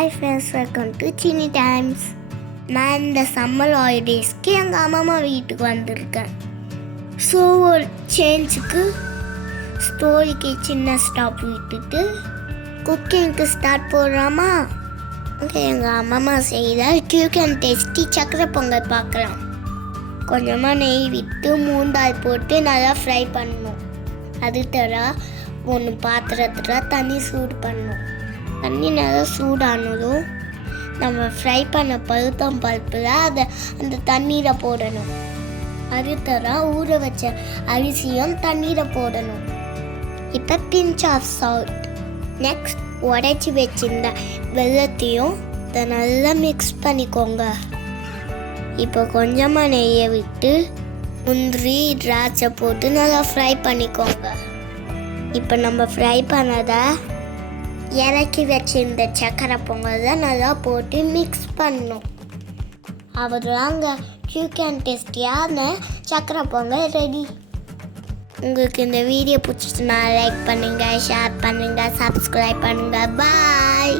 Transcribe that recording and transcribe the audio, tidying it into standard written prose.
Hi friends, welcome to Cine Times. நான் இந்த summer ஹாலிடேஸ்க்கு எங்கள் அம்மா வீட்டுக்கு வந்திருக்கேன். ஸோ ஒரு சேஞ்சுக்கு ஸ்டோரிக்கு சின்ன ஸ்டாப் விட்டுட்டு குக்கிங்க்கு ஸ்டார்ட் போடுறாமா. அங்கே எங்கள் அம்மா செய்கிற கியூக் அண்ட் டேஸ்டி சக்கரை பொங்கல் பார்க்கலாம். கொஞ்சமாக நெய் விட்டு மூந்தால் போட்டு நல்லா ஃப்ரை பண்ணணும். அது தர ஒன்று பாத்திரத்தில் தண்ணி சூடு பண்ணணும். தண்ணி நல்லா சூடானதும் நம்ம ஃப்ரை பண்ண பருப்பில் அதை அந்த தண்ணீரை போடணும். அது தர ஊற வச்ச அரிசியும் தண்ணீரை போடணும். இப்போ பிஞ்ச் ஆஃப் சால்ட். நெக்ஸ்ட் உடைச்சி வச்சிருந்த வெல்லத்தையும் இதை நல்லா மிக்ஸ் பண்ணிக்கோங்க. இப்போ கொஞ்சமாக நெய்யை விட்டு முந்திரி திராட்சை போட்டு நல்லா ஃப்ரை பண்ணிக்கோங்க. இப்போ நம்ம ஃப்ரை பண்ணதை இறக்கி வச்சிருந்த சக்கரை பொங்கலை நல்லா போட்டு மிக்ஸ் பண்ணணும். அவ்வளோதாங்க, கியூக் அண்ட் டேஸ்டியான சக்கரை பொங்கல் ரெடி. உங்களுக்கு இந்த வீடியோ பிடிச்சிச்சுன்னா லைக் பண்ணுங்கள், ஷேர் பண்ணுங்கள், சப்ஸ்கிரைப் பண்ணுங்கள். பாய்.